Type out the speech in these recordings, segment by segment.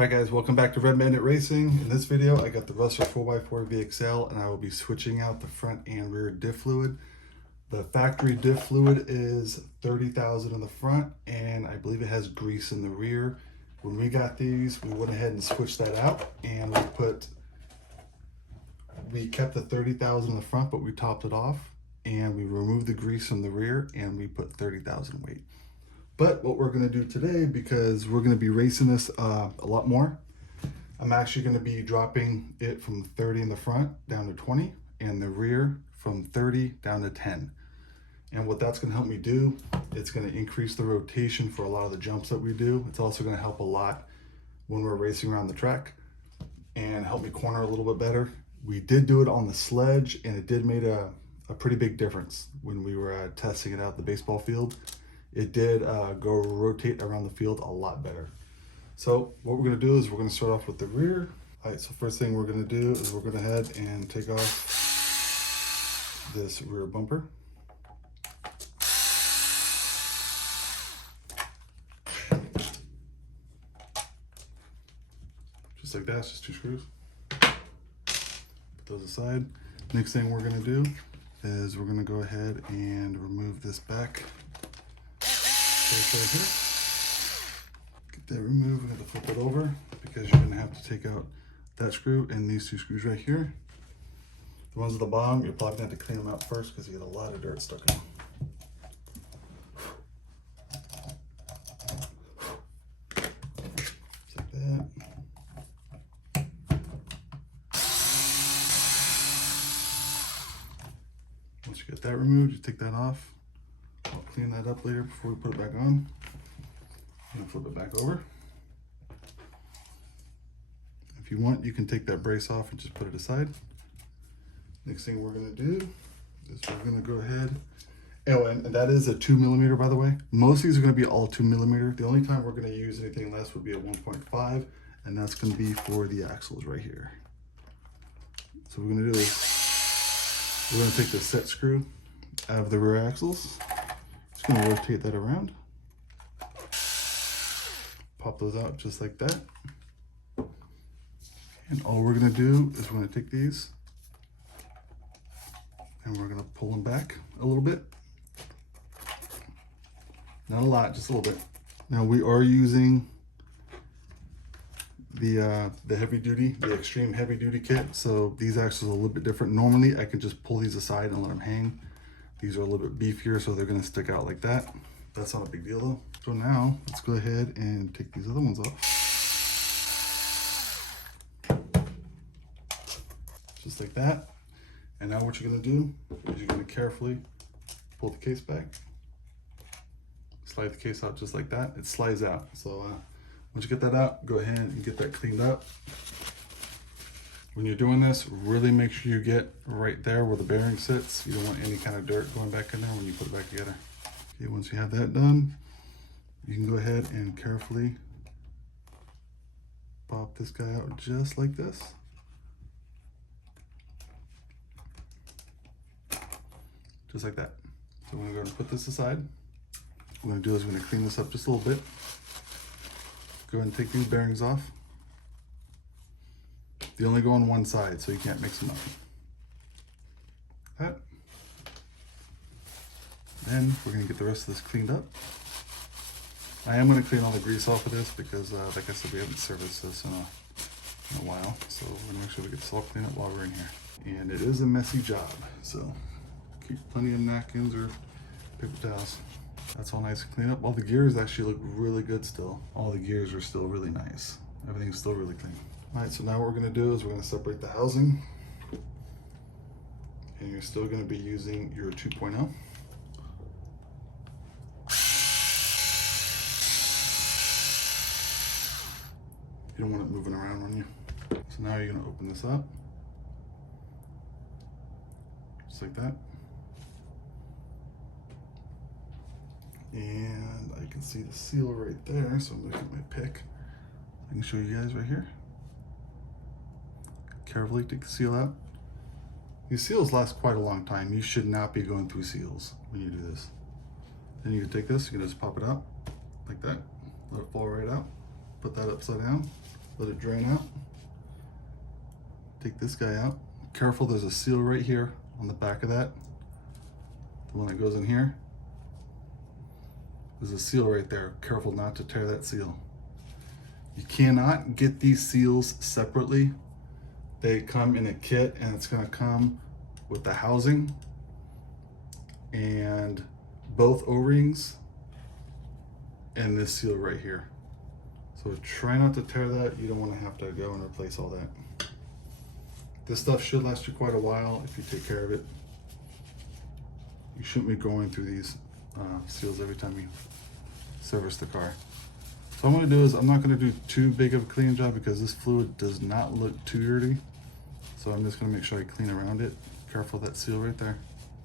Alright guys, welcome back to Redbanditracing. In this video, I got the Rustler 4x4 VXL and I will be switching out the front and rear diff fluid. The factory diff fluid is 30,000 in the front and I believe it has grease in the rear. When we got these, we went ahead and switched that out and we kept the 30,000 in the front, but we topped it off and we removed the grease from the rear and we put 30,000 weight. But what we're going to do today, because we're going to be racing this a lot more, I'm actually going to be dropping it from 30 in the front down to 20 and the rear from 30 down to 10. And what that's going to help me do, it's going to increase the rotation for a lot of the jumps that we do. It's also going to help a lot when we're racing around the track and help me corner a little bit better. We did do it on the sledge and it did make a pretty big difference when we were testing it out at the baseball field. It did go rotate around the field a lot better. So what we're going to do is we're going to start off with the rear. All right, so first thing we're going to do is we're going to head and take off this rear bumper. Just like that, it's just 2 screws. Put those aside. Next thing we're going to do is we're going to go ahead and remove this back. Right here. Get that removed. We have to flip it over because you're going to have to take out that screw and these 2 screws right here. The ones at the bottom, you're probably going to have to clean them out first because you get a lot of dirt stuck in them. Just like that. Once you get that removed, you take that off. I'll clean that up later before we put it back on. And flip it back over. If you want, you can take that brace off and just put it aside. Next thing we're going to do is we're going to go ahead. Oh, and that is a 2mm, by the way. Most of these are going to be all 2mm. The only time we're going to use anything less would be a 1.5, and that's going to be for the axles right here. So what we're going to do is we're going to take the set screw out of the rear axles. Just going to rotate that around. Pop those out just like that. And all we're going to do is we're going to take these and we're going to pull them back a little bit. Not a lot, just a little bit. Now we are using the extreme heavy duty kit. So these axles are a little bit different. Normally I can just pull these aside and let them hang. These are a little bit beefier, so they're going to stick out like that. That's not a big deal though. So now let's go ahead and take these other ones off. Just like that. And now what you're going to do is you're going to carefully pull the case back. Slide the case out just like that. It slides out. So once you get that out, go ahead and get that cleaned up. When you're doing this, really make sure you get right there where the bearing sits. You don't want any kind of dirt going back in there when you put it back together. Okay, once you have that done, you can go ahead and carefully pop this guy out just like this. Just like that. So we're gonna go ahead and put this aside. What we're gonna do is we're gonna clean this up just a little bit. Go ahead and take these bearings off. They only go on one side, so you can't mix them up. That. Then we're going to get the rest of this cleaned up. I am going to clean all the grease off of this because, like I said, we haven't serviced this in a while. So we're going to make sure we get this all cleaned up while we're in here. And it is a messy job, so keep plenty of napkins or paper towels. That's all nice and clean up. All the gears actually look really good still. All the gears are still really nice. Everything's still really clean. All right, so now what we're going to do is we're going to separate the housing. And you're still going to be using your 2.0. You don't want it moving around on you. So now you're going to open this up. Just like that. And I can see the seal right there, so I'm going to get my pick. I can show you guys right here. Carefully take the seal out. These seals last quite a long time. You should not be going through seals when you do this. Then you can take this, you can just pop it out like that. Let it fall right out. Put that upside down, let it drain out. Take this guy out. Careful, there's a seal right here on the back of that. The one that goes in here. There's a seal right there. Careful not to tear that seal. You cannot get these seals separately. They come in a kit, and it's gonna come with the housing and both O-rings and this seal right here. So try not to tear that. You don't want to have to go and replace all that. This stuff should last you quite a while if you take care of it. You shouldn't be going through these seals every time you service the car. So what I'm going to do is I'm not going to do too big of a cleaning job because this fluid does not look too dirty. So I'm just going to make sure I clean around it. Careful of that seal right there.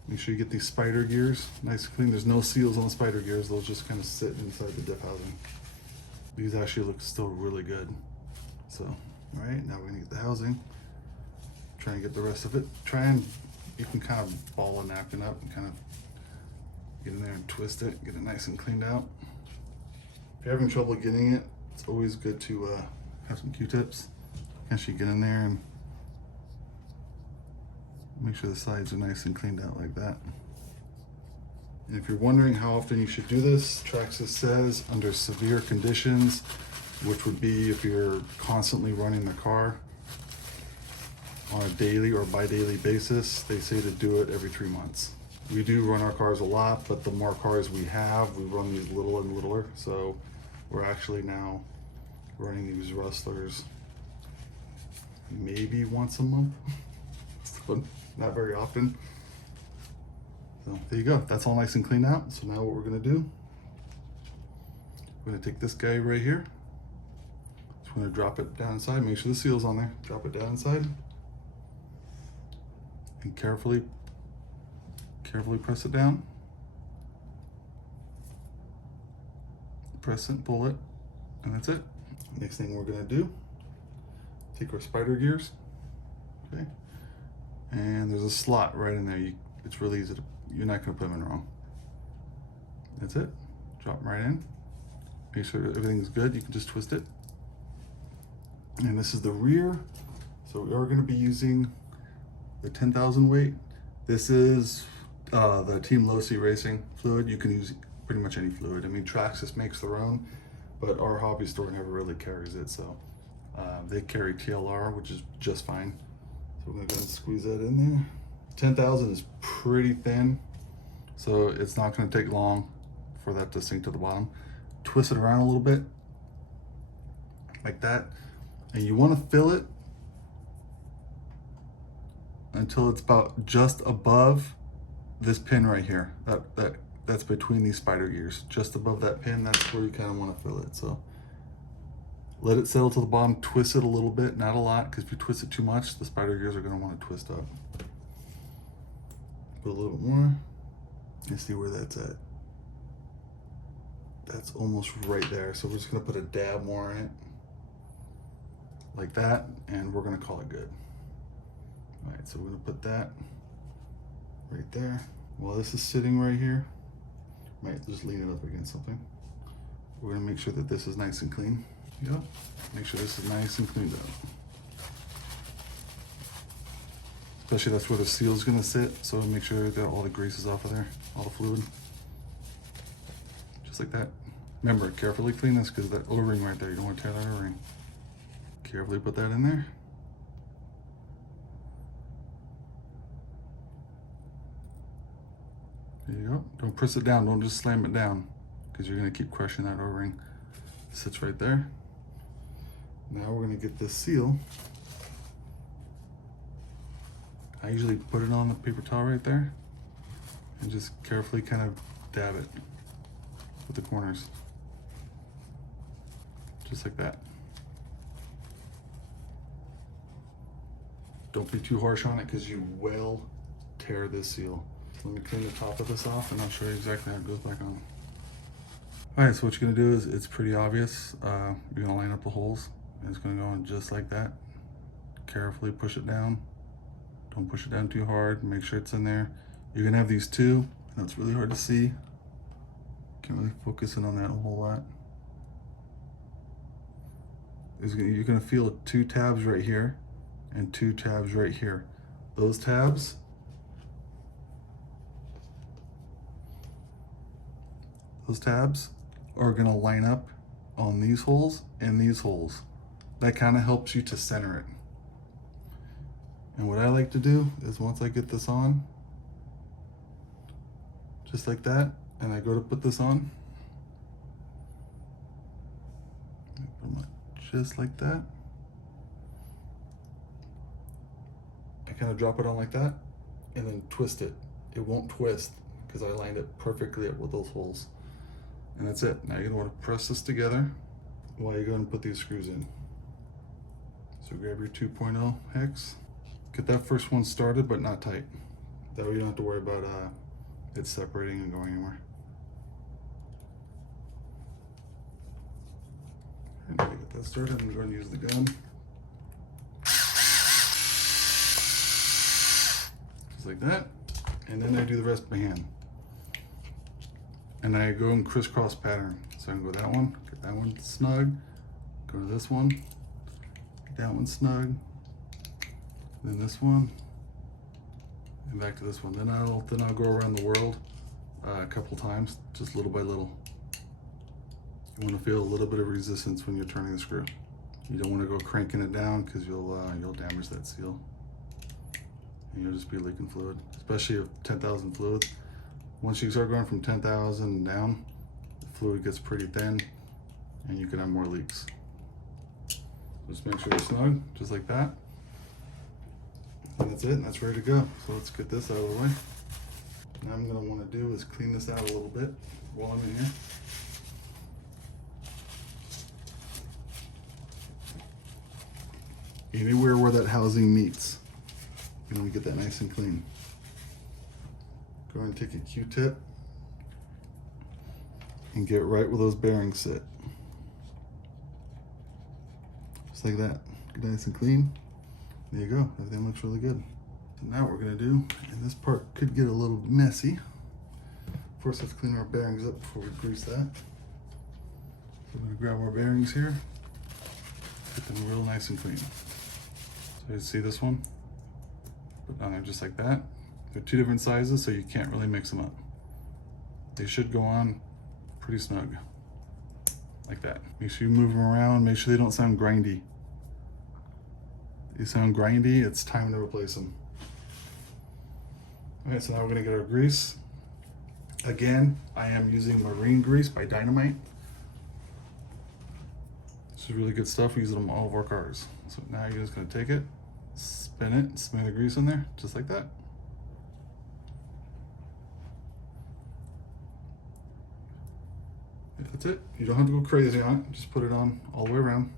Make sure you get these spider gears nice and clean. There's no seals on the spider gears. They'll just kind of sit inside the diff housing. These actually look still really good. So, all right, now we're gonna get the housing. Try and get the rest of it. You can kind of ball a napkin up and kind of get in there and twist it, get it nice and cleaned out. If you're having trouble getting it, it's always good to have some Q-tips. Actually get in there and make sure the sides are nice and cleaned out like that. And if you're wondering how often you should do this, Traxxas says under severe conditions, which would be if you're constantly running the car on a daily or bi-daily basis, they say to do it every 3 months. We do run our cars a lot, but the more cars we have, we run these little and littler. So we're actually now running these Rustlers maybe once a month, so not very often. So there you go, that's all nice and cleaned out. So now what we're gonna do, we're gonna take this guy right here. Just gonna drop it down inside, make sure the seal's on there. Drop it down inside. And carefully press it down. Press it, pull it, and that's it. Next thing we're gonna do, take our spider gears, okay? And there's a slot right in there. It's really easy to, you're not gonna put them in wrong. That's it, drop them right in. Make sure everything's good, you can just twist it. And this is the rear. So we are gonna be using the 10,000 weight. This is the Team Losi Racing fluid. You can use pretty much any fluid. I mean, Traxxas makes their own, but our hobby store never really carries it. So they carry TLR, which is just fine. So we're gonna go and squeeze that in there. 10,000 is pretty thin, so it's not gonna take long for that to sink to the bottom. Twist it around a little bit, like that. And you wanna fill it until it's about just above this pin right here. That's between these spider gears. Just above that pin, that's where you kind of want to fill it. So let it settle to the bottom, twist it a little bit, not a lot, because if you twist it too much, the spider gears are going to want to twist up. Put a little bit more and see where that's at. That's almost right there. So we're just going to put a dab more in it, like that, and we're going to call it good. All right, so we're going to put that right there. While this is sitting right here, might just lean it up against something. We're gonna make sure that this is nice and clean. Yep, make sure this is nice and cleaned up. Especially that's where the seal is gonna sit, so make sure that all the grease is off of there, all the fluid. Just like that. Remember, carefully clean this because that O-ring right there, you don't want to tear that O-ring. Carefully put that in there. There you go. Don't press it down. Don't just slam it down because you're going to keep crushing that O-ring. It sits right there. Now we're going to get this seal. I usually put it on the paper towel right there and just carefully kind of dab it with the corners. Just like that. Don't be too harsh on it because you will tear this seal. Let me clean the top of this off and I'll show you exactly how it goes back on. All right, so what you're gonna do is, it's pretty obvious. You're gonna line up the holes and it's gonna go in just like that. Carefully push it down. Don't push it down too hard. Make sure it's in there. You're gonna have these two. I know it's really hard to see. Can't really focus in on that a whole lot. you're gonna feel 2 tabs right here and 2 tabs right here. Those tabs, are gonna line up on these holes and these holes. That kind of helps you to center it. And what I like to do is once I get this on, just like that, and I go to put this on, just like that. I kind of drop it on like that and then twist it. It won't twist because I lined it perfectly up with those holes. And that's it. Now you're gonna want to press this together while you go and put these screws in. So grab your 2.0 hex. Get that first one started, but not tight. That way you don't have to worry about it separating and going anywhere. And now to get that started, I'm going to use the gun. Just like that. And then I do the rest by hand. And I go in crisscross pattern. So I can go that one, get that one snug, go to this one, get that one snug, then this one, and back to this one. Then I'll go around the world a couple times, just little by little. You want to feel a little bit of resistance when you're turning the screw. You don't want to go cranking it down because you'll damage that seal, and you'll just be leaking fluid, especially if 10,000 fluid. Once you start going from 10,000 down, the fluid gets pretty thin, and you can have more leaks. Just make sure you're snug, just like that. And that's it, and that's ready to go. So let's get this out of the way. Now I'm gonna wanna do is clean this out a little bit while I'm in here. Anywhere where that housing meets, you want to get that nice and clean. Go ahead and take a Q-tip and get right where those bearings sit. Just like that. Get nice and clean. There you go. Everything looks really good. So now what we're going to do, and this part could get a little messy. First, let's clean our bearings up before we grease that. So we're going to grab our bearings here, get them real nice and clean. So you see this one? Put down there just like that. They're 2 different sizes, so you can't really mix them up. They should go on pretty snug, like that. Make sure you move them around, make sure they don't sound grindy. If they sound grindy, it's time to replace them. Okay, so now we're gonna get our grease. Again, I am using marine grease by Dynamite. This is really good stuff. We use it on all of our cars. So now you're just gonna take it, spin it, smear the grease in there, just like that. That's it. You don't have to go crazy on it. Just put it on all the way around.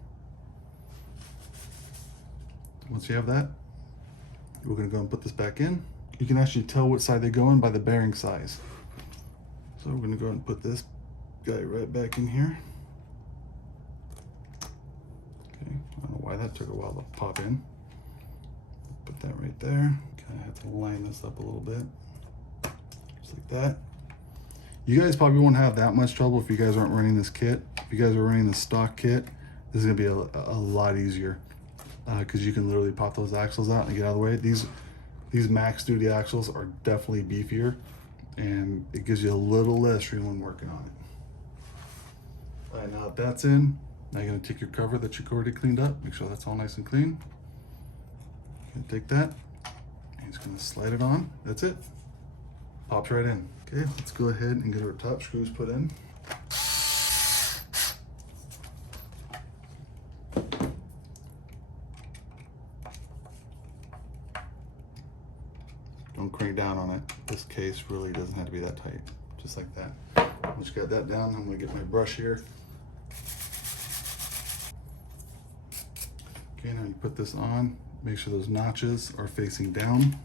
Once you have that, we're gonna go and put this back in. You can actually tell what side they go in by the bearing size. So we're gonna go and put this guy right back in here. Okay, I don't know why that took a while to pop in. Put that right there. Kind of have to line this up a little bit, just like that. You guys probably won't have that much trouble if you guys aren't running this kit. If you guys are running the stock kit, this is gonna be a lot easier because you can literally pop those axles out and get out of the way. These max duty axles are definitely beefier, and it gives you a little less room when working on it. All right, now that that's in, now you're gonna take your cover that you already cleaned up, make sure that's all nice and clean. You're gonna take that, and it's gonna slide it on. That's it. Pops right in. Okay, let's go ahead and get our top screws put in. Don't crank down on it. This case really doesn't have to be that tight, just like that. Once you got that down, I'm gonna get my brush here. Okay, now you put this on. Make sure those notches are facing down.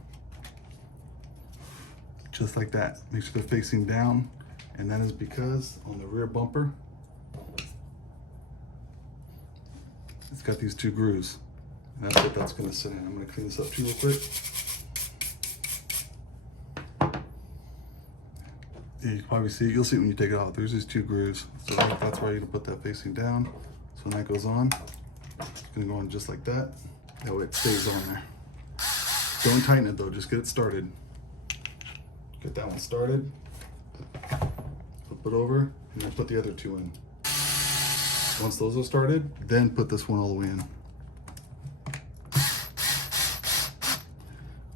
Just like that. Make sure they're facing down. And that is because on the rear bumper, it's got these 2 grooves. And that's what that's gonna sit in. I'm gonna clean this up too real quick. Yeah, you can probably see it. You'll see it when you take it off. There's these 2 grooves. So that's why you're gonna put that facing down. So when that goes on, It's gonna go on just like that. That way it stays on there. Don't tighten it though, just get it started. Get that one started. Flip it over, and then put the other two in. Once those are started, then put this one all the way in.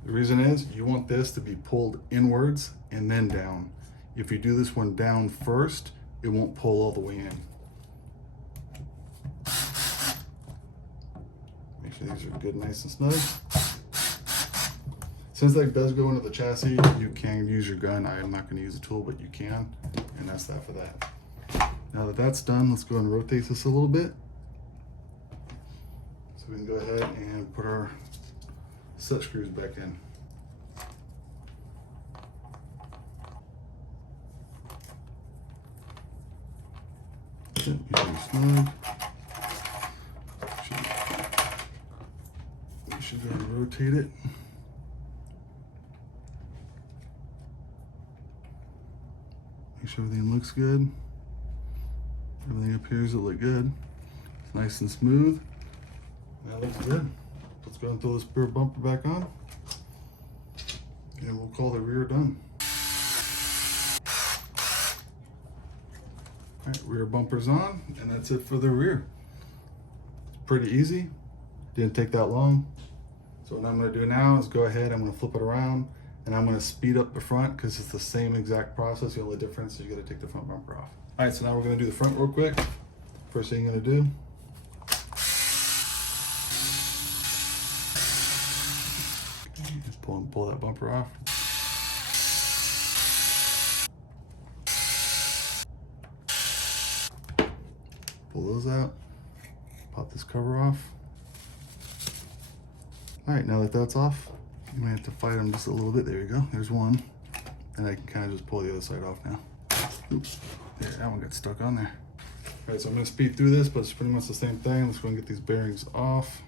The reason is you want this to be pulled inwards and then down. If you do this one down first, it won't pull all the way in. Make sure these are good, nice and snug. Since that does go into the chassis, you can use your gun. I am not going to use a tool, but you can, and that's that for that. Now that that's done, let's go and rotate this a little bit. So we can go ahead and put our set screws back in. Usually snug. We should go and rotate it. Make sure everything looks good. Everything appears to look good. It's nice and smooth. That looks good. Let's go and throw this rear bumper back on. And we'll call the rear done. All right, rear bumper's on, and that's it for the rear. It's pretty easy. Didn't take that long. So what I'm gonna do now is go ahead, I'm gonna flip it around, and I'm gonna speed up the front because it's the same exact process. The only difference is you gotta take the front bumper off. All right, so now we're gonna do the front real quick. First thing you're gonna do, just pull that bumper off. Pull those out, pop this cover off. All right, now that that's off, you might have to fight them just a little bit. There you go, there's one. And I can kind of just pull the other side off now. Oops, there, that one got stuck on there. All right, so I'm gonna speed through this, but it's pretty much the same thing. Let's go and get these bearings off.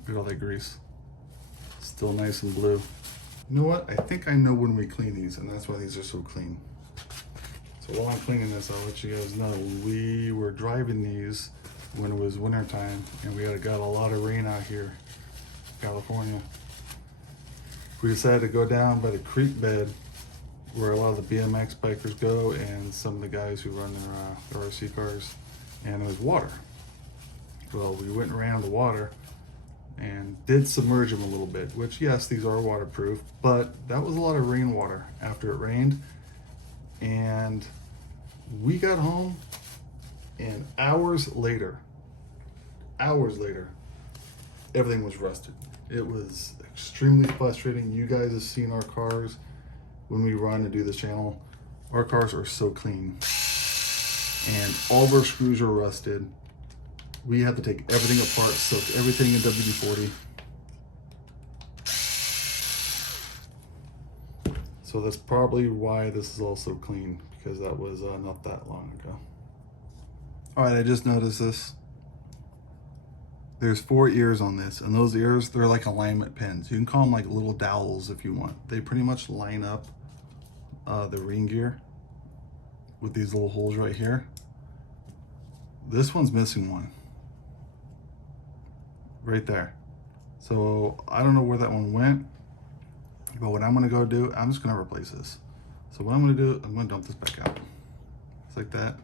Look at all that grease. Still nice and blue. You know what? I think I know when we clean these, and that's why these are so clean. So while I'm cleaning this, I'll let you guys know, we were driving these when it was winter time, and we got a lot of rain out here, California. We decided to go down by the creek bed where a lot of the BMX bikers go and some of the guys who run their RC cars, and it was water. Well, we went and ran in the water and did submerge them a little bit, which yes, these are waterproof, but that was a lot of rainwater after it rained. And we got home, and hours later, everything was rusted. It was extremely frustrating. You guys have seen our cars when we run and do this channel. Our cars are so clean, and all of our screws are rusted. We had to take everything apart, soak everything in WD-40. So that's probably why this is all so clean, because that was not that long ago. All right, I just noticed this. There's 4 ears on this, and those ears, they're like alignment pins. You can call them like little dowels if you want. They pretty much line up the ring gear with these little holes right here. This one's missing one. Right there. So I don't know where that one went. But what I'm gonna go do, I'm just gonna replace this. So what I'm gonna do, I'm gonna dump this back out. It's like that.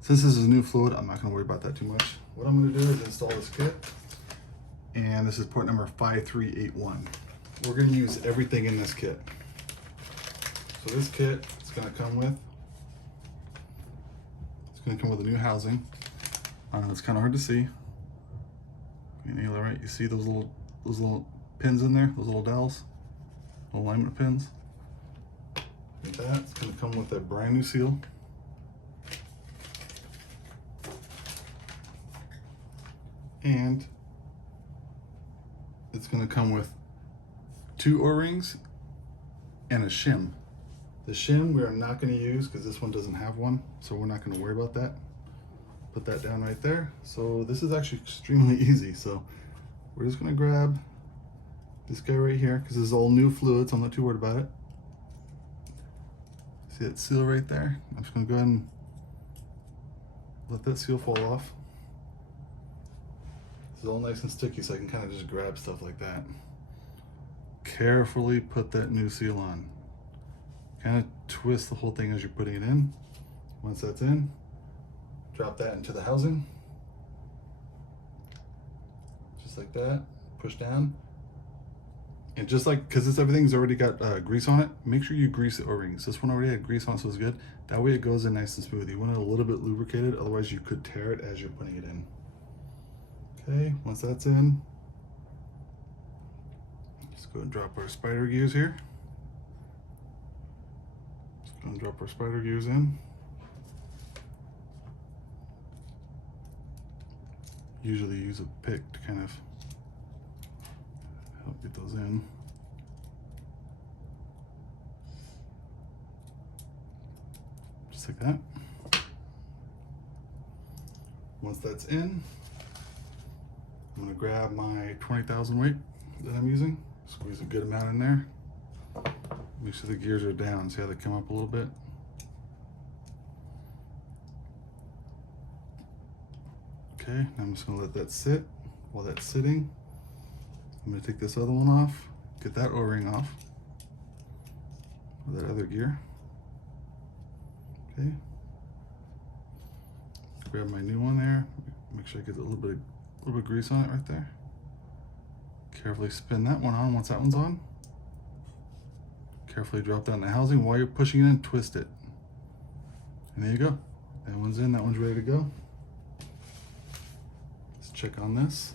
Since this is new fluid, I'm not gonna worry about that too much. What I'm gonna do is install this kit. And this is port number 5381. We're gonna use everything in this kit. So this kit is gonna come with, a new housing. I know it's kind of hard to see. You nail it right. You see those little pins in there, those little dowels? Alignment pins. And that's going to come with a brand new seal. And it's going to come with 2 O-rings and a shim. The shim we are not going to use because this one doesn't have one, so we're not going to worry about that. Put that down right there. So this is actually extremely easy. So we're just going to grab this guy right here, because this is all new fluid, so I'm not too worried about it. See that seal right there? I'm just gonna go ahead and let that seal fall off. This is all nice and sticky, so I can kind of just grab stuff like that. Carefully put that new seal on. Kind of twist the whole thing as you're putting it in. Once that's in, drop that into the housing. Just like that, push down. And just like, because everything's already got grease on it, make sure you grease the O-rings. This one already had grease on it, so it's good. That way it goes in nice and smooth. You want it a little bit lubricated, otherwise you could tear it as you're putting it in. Okay, once that's in, let's go and drop our spider gears here. Just go and drop our spider gears in. Usually use a pick to kind of help get those in. Just like that. Once that's in, I'm gonna grab my 20,000 weight that I'm using, squeeze a good amount in there. Make sure the gears are down, see how they come up a little bit? Okay, I'm just gonna let that sit. While that's sitting, I'm gonna take this other one off, get that O-ring off, with that other gear. Okay. Grab my new one there, make sure I get a little bit of grease on it right there. Carefully spin that one on once that one's on. Carefully drop that in the housing. While you're pushing it in, twist it. And there you go. That one's in, that one's ready to go. Let's check on this.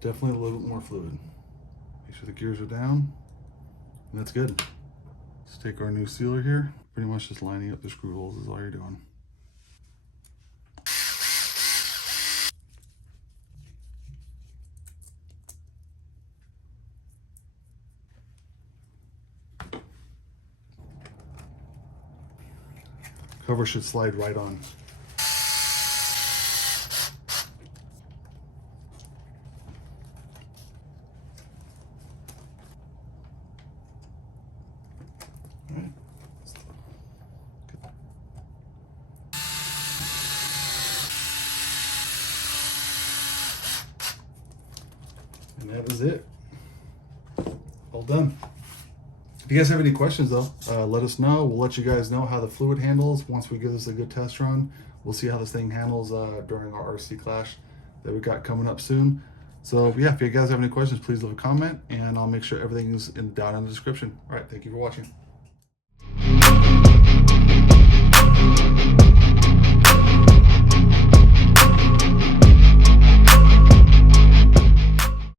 Definitely a little bit more fluid. Make sure the gears are down. And that's good. Let's take our new sealer here. Pretty much just lining up the screw holes is all you're doing. Cover should slide right on. All right. And that was it. All done. If you guys have any questions though, let us know. We'll let you guys know how the fluid handles once we give this a good test run. We'll see how this thing handles during our RC clash that we got coming up soon. So yeah, if you guys have any questions, please leave a comment and I'll make sure everything is down in the description. All right, thank you for watching.